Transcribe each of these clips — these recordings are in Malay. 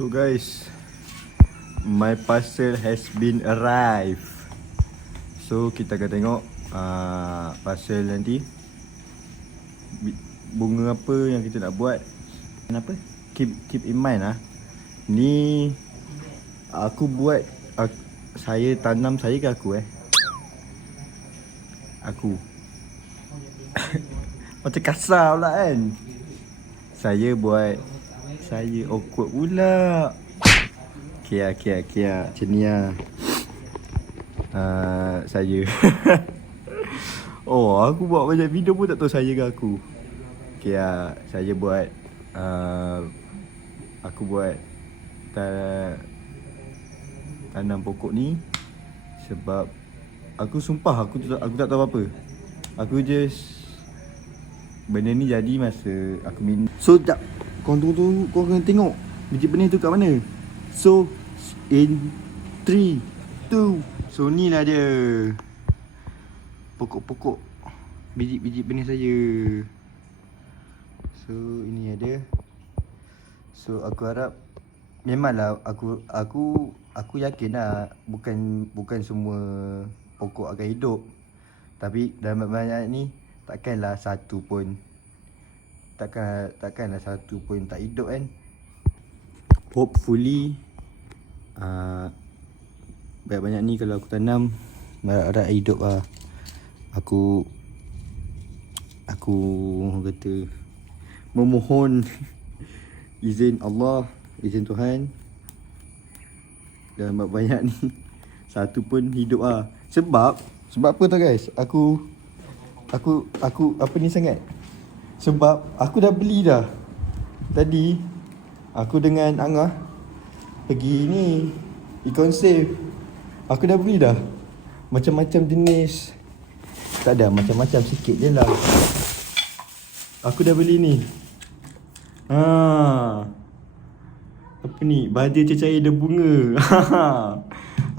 So guys, my parcel has been arrived. So kita akan tengok parcel nanti. Bunga apa yang kita nak buat. Kenapa? Keep in mind ni aku buat, saya tanam, saya ke aku Aku macam kasar pula kan. Saya buat, saya awkward pula. Kia macam ni saya oh, aku buat banyak video pun tak tahu saya ke aku. Kia, saya buat aku buat tanam pokok ni sebab aku sumpah aku tak tahu apa-apa. Aku just benda ni jadi masa aku minum. So tak, kau tunggu, kau kena tengok biji benih tu kat mana. So in 3, 2, so ni lah dia pokok-pokok biji benih saya. So ini ada. So aku harap, memanglah aku yakin lah bukan semua pokok akan hidup. Tapi dalam banyak ni takkanlah satu pun tak hidup kan. Hopefully banyak-banyak ni kalau aku tanam harap hidup lah. Aku kata memohon izin Allah, izin Tuhan, dan banyak ni satu pun hidup lah. Sebab apa tau guys, aku apa ni sangat. Sebab aku dah beli dah. Tadi aku dengan Angah pergi ni Econ Save. Aku dah beli dah macam-macam jenis. Tak ada, macam-macam sikit je lah. Aku dah beli ni. Apa ni? Baja cecair dan bunga.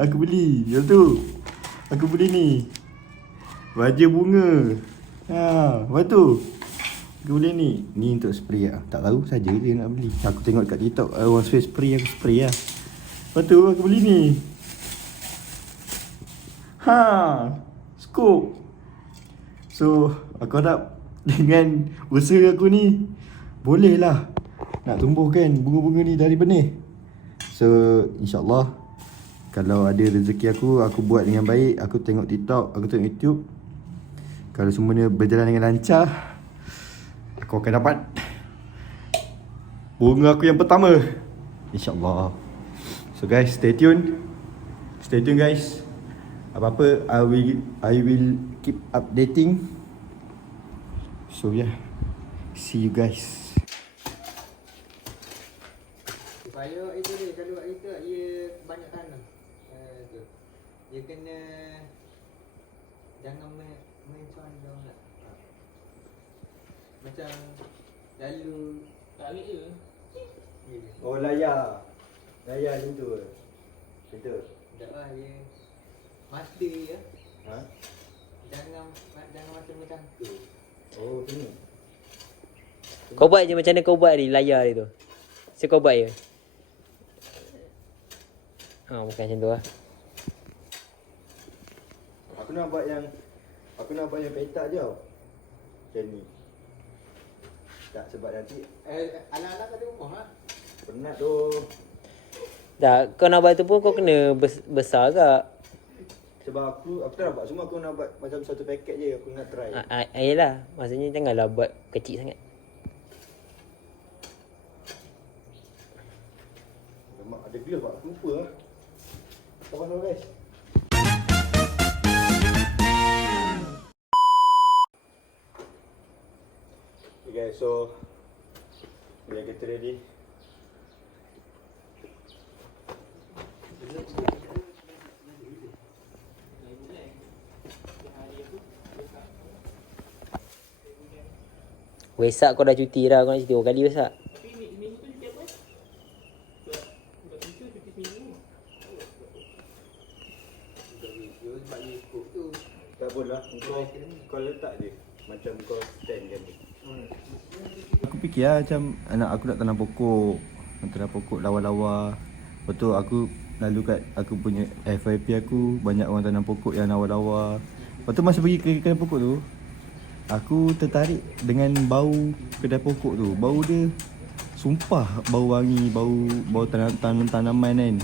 Aku beli. Lepas tu aku beli ni, baja bunga. Lepas tu aku beli ni. Ni untuk spray lah. Tak tahu saja dia nak beli. Aku tengok kat TikTok orang spray, aku spray lah. Lepas tu aku beli ni. Scope. So aku harap dengan usaha aku ni boleh lah nak tumbuhkan bunga-bunga ni dari benih. So insyaAllah kalau ada rezeki aku buat dengan baik. Aku tengok TikTok, aku tengok YouTube. Kalau semuanya berjalan dengan lancar, aku akan dapat bunga aku yang pertama, InsyaAllah. So guys, stay tune guys. Apa-apa I will keep updating. So yeah, see you guys. Supaya itu dia, kalau buat kita, ia banyak tanam. Dia kena jangan mencondong lah. Macam lalu tarik je. Oh, layar macam tu. Betul. Tak lah, dia mata je. Jangan macam bercangkul. Oh, macam ni. Kau buat je macam mana kau buat ni layar dia tu. So kau buat je. Bukan macam tu lah. Aku nak buat yang petak je tau. Macam ni. Tak, sebab nanti Ala-ala kat rumah lah. penat tu. Tak, kau nak buat tu pun kau kena besar agak. Sebab aku tak nak buat semua. Aku nak buat macam satu paket je. Aku nak try. Ayolah, maksudnya janganlah buat kecil sangat. Lemak ada glove tak? Aku lupa lah. Apa pasal guys? Okay guys, so bila kita ready, Wesak kau dah cuti dah, kau nak cuti 2 kali Wesak. tak apalah. Kau letak je macam kau stand kan. Aku fikir lah macam aku nak tanam pokok. nak tanam pokok lawa-lawa. Lepas tu aku lalu kat aku punya FYP aku, banyak orang tanam pokok yang lawa-lawa. Lepas tu masa pergi ke kedai pokok tu, aku tertarik dengan bau kedai pokok tu. Bau dia sumpah bau wangi, bau tanaman kan.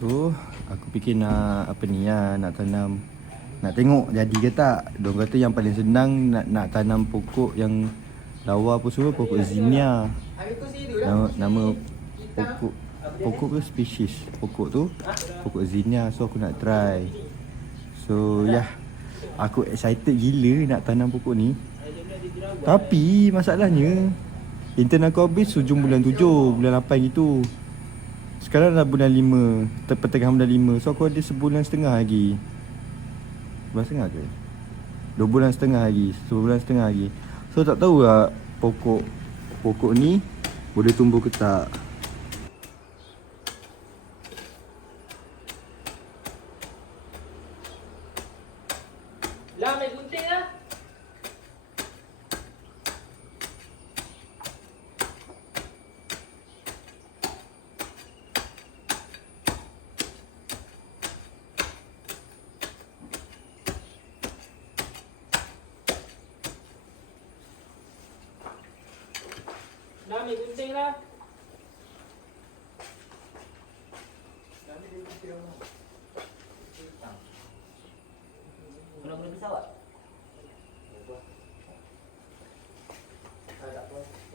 So aku fikir nak apa ni lah, nak tanam, nak tengok jadi ke tak. Diorang kata yang paling senang nak tanam pokok yang lawa apa semua, pokok zinnia. Nama pokok ke spesies pokok tu, pokok zinnia. So aku nak try. So aku excited gila nak tanam pokok ni. Tapi masalahnya intern aku habis hujung bulan 7, bulan 8 gitu. Sekarang dah bulan 5, pertengahan bulan 5. So aku ada sebulan setengah lagi. Sebulan setengah ke? 2 bulan setengah lagi. Sebulan setengah lagi. So tak tahu lah pokok ni boleh tumbuh ke tak. Lah, main gunting lah. Dah ambil gunting lah. Kena guna pisau tak?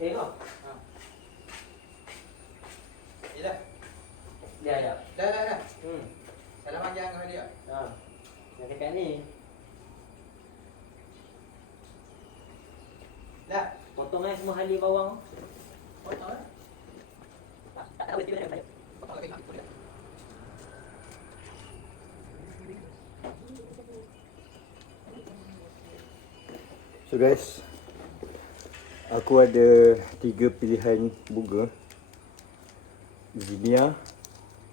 Kau? Yelah. Ya. Dah. Salam panjang kau dia. Yang dekat ni. Dah. Potong semua halia bawang. Potong lah. Tak boleh tiba-tiba. Potong lagi nak ikut dia. So guys, aku ada 3 pilihan bunga zinnia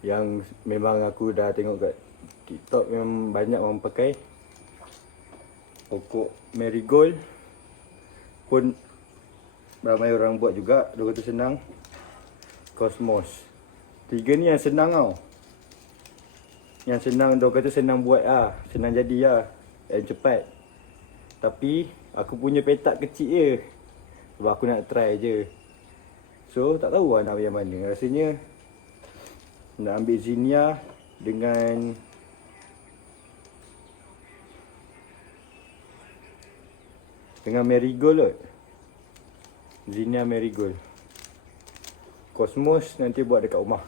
yang memang aku dah tengok kat TikTok, memang banyak orang pakai. Pokok marigold pun ramai orang buat juga, dia kata senang. Cosmos. 3 ni yang senang tau. Yang senang, dia kata senang buat lah, senang jadi lah, dan cepat. Tapi aku punya petak kecil je, sebab aku nak try je. So tak tahu lah nak ambil yang mana. Rasanya nak ambil zinnia dengan marigold kot. Zinnia marigold. Cosmos nanti buat dekat rumah.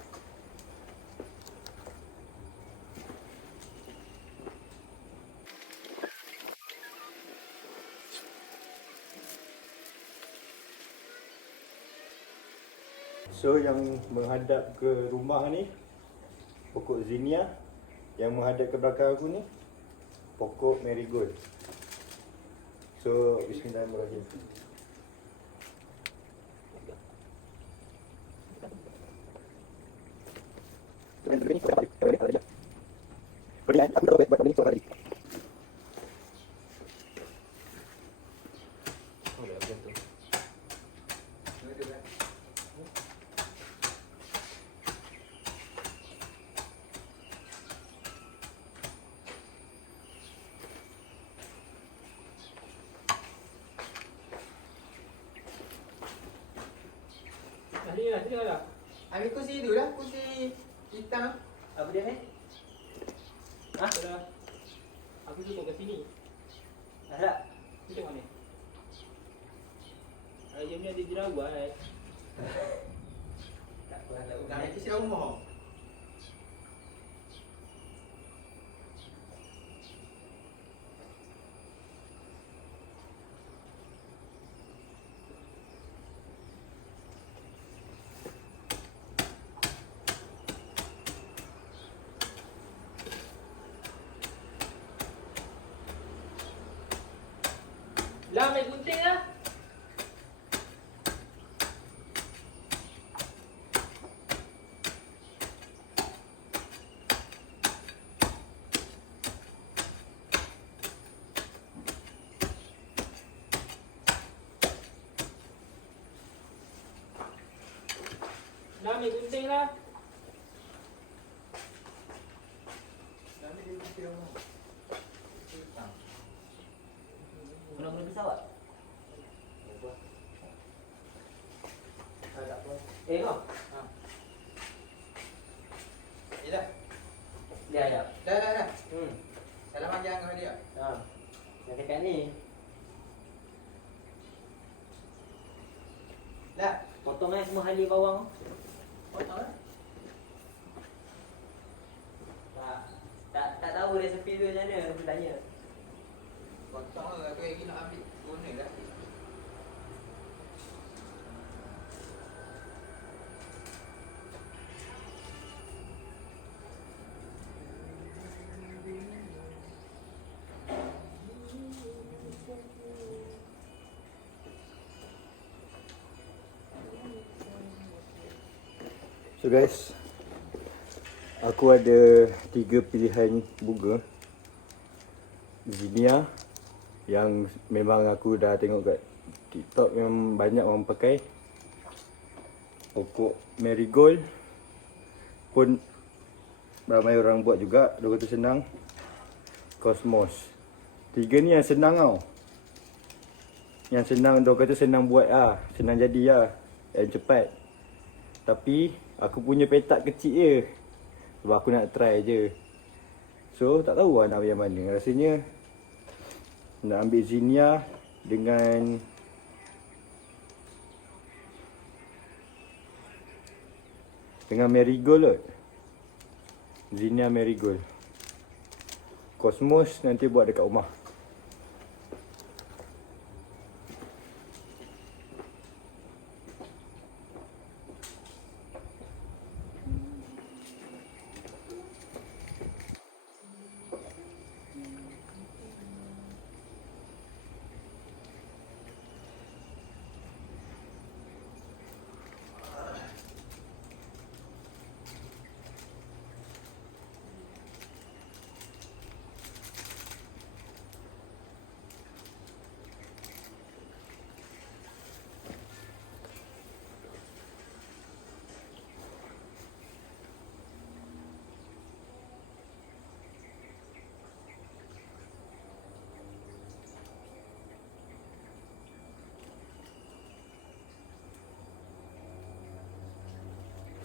So yang menghadap ke rumah ni pokok zinnia, yang menghadap ke belakang aku ni pokok marigold. So bismillahirrahmanirrahim. Sini lah. Ambil kursi tu lah, kursi hitam. Apa dia ni? Dah. Aku suruh kat sini. Dah tak? Ni tengok ni. Ayam ni ada jerawat. Tak apa, nak isi rumah. Lah, main gunting lah. ambil gunting lah. Guna-guna pisau tak? Tak apa. Kau? Ya dah. Ya. Dah. Salam panjang kau dia. Yang dekat ni. Dah. Potong semua hali bawang. Potong lah. Tak tahu resepi tu macam mana. Aku tanya. Potong lah. Aku lagi nak ambil guna dah. So guys, aku ada 3 pilihan bunga Zinnia yang memang aku dah tengok kat TikTok yang banyak orang pakai. Pokok marigold pun ramai orang buat juga, dia kata senang. Cosmos. 3 ni yang senang tau. Yang senang, dia kata senang buat lah, senang jadi lah, yang cepat. Tapi aku punya petak kecil je, sebab aku nak try je. So tak tahu lah nak ambil yang mana. Rasanya nak ambil Zinnia dengan marigold kot. Zinnia marigold. Cosmos nanti buat dekat rumah.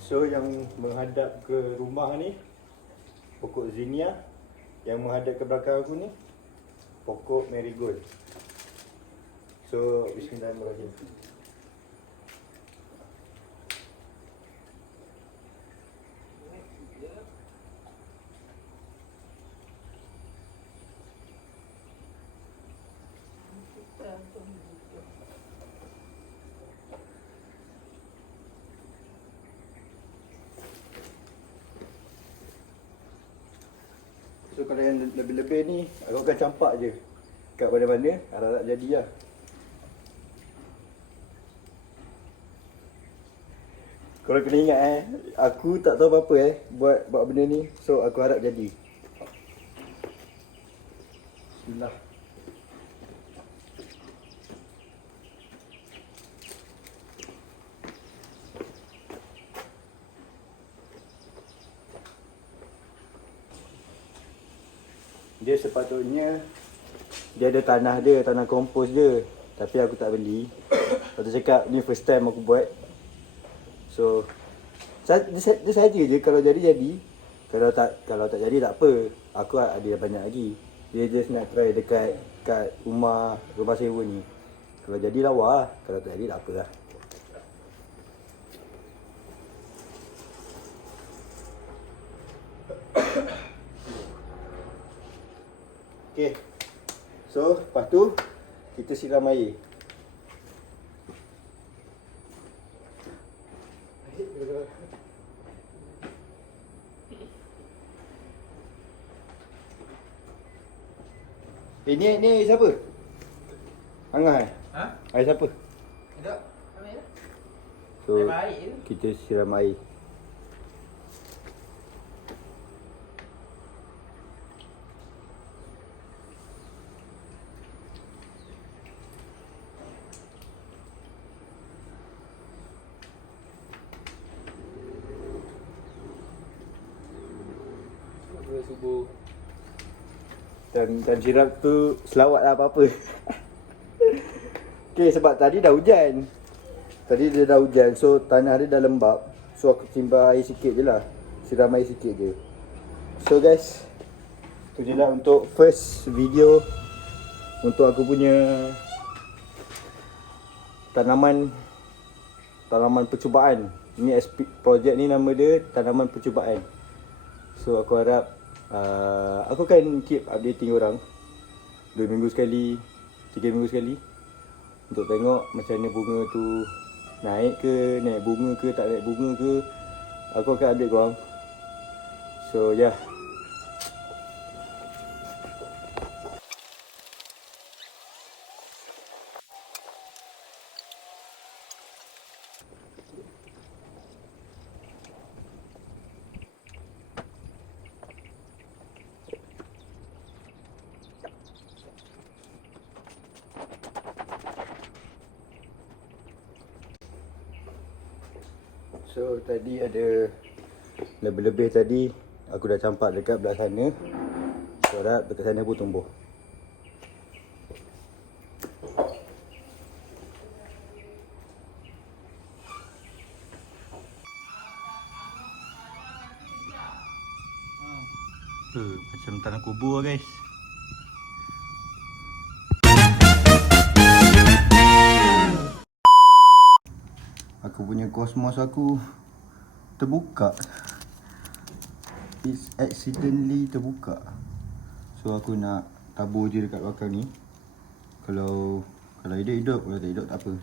So yang menghadap ke rumah ni pokok Zinnia, yang menghadap ke belakang aku ni pokok marigold. So bismillahirrahmanirrahim. So kalau yang lebih-lebih ni aku akan campak je kat mana-mana, harap tak jadi lah. Korang kena ingat aku tak tahu apa-apa buat benda ni. So aku harap jadi. Bismillah. Dia sepatutnya dia ada tanah dia, tanah kompos dia. Tapi aku tak beli. Lepas tu cakap ni first time aku buat. So dia saja je, kalau jadi jadi. Kalau tak jadi tak apa. Aku ada banyak lagi. Dia just nak try dekat rumah sewa ni. Kalau jadi lawa lah. Kalau tak jadi tak apa lah. Okay. So lepas tu kita siram air. Ni air siapa? Hangat Ha? Air siapa? Duduk. Ambil lah. So Air baik je. kita siram air. subuh. Dan sirap tu selawat lah apa-apa. Okay, sebab tadi dah hujan. Tadi dia dah hujan, so tanah dia dah lembab. So aku timbah air sikit je lah. Siram air sikit je. So guys, tu je lah untuk first video untuk aku punya tanaman percubaan. Ni projek ni nama dia tanaman percubaan. So aku harap aku akan keep updating orang 2 minggu sekali, 3 minggu sekali, untuk tengok macam mana bunga tu naik bunga ke, tak naik bunga ke. Aku akan update korang. So yeah. So tadi ada lebih-lebih tadi aku dah campak dekat belah sana. So harap dekat sana pun tumbuh. Macam tanah kubur lah guys. Aku punya kosmos aku terbuka. It's accidentally terbuka. So aku nak tabur je dekat belakang ni. Kalau hidup, kalau tak hidup tak apa.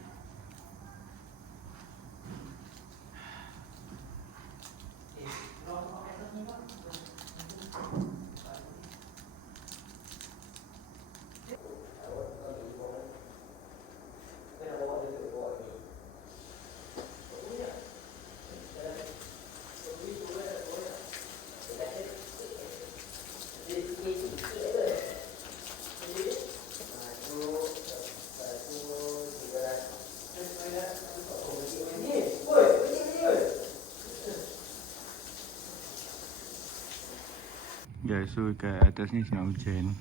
Guys, so kat atas ni tengah hujan.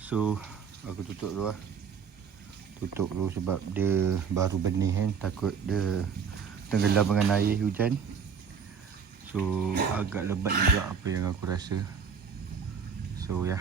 So aku tutup dulu lah. Tutup dulu sebab dia baru benih kan. Takut dia tenggelam dengan air hujan. So agak lebat juga apa yang aku rasa. So yeah.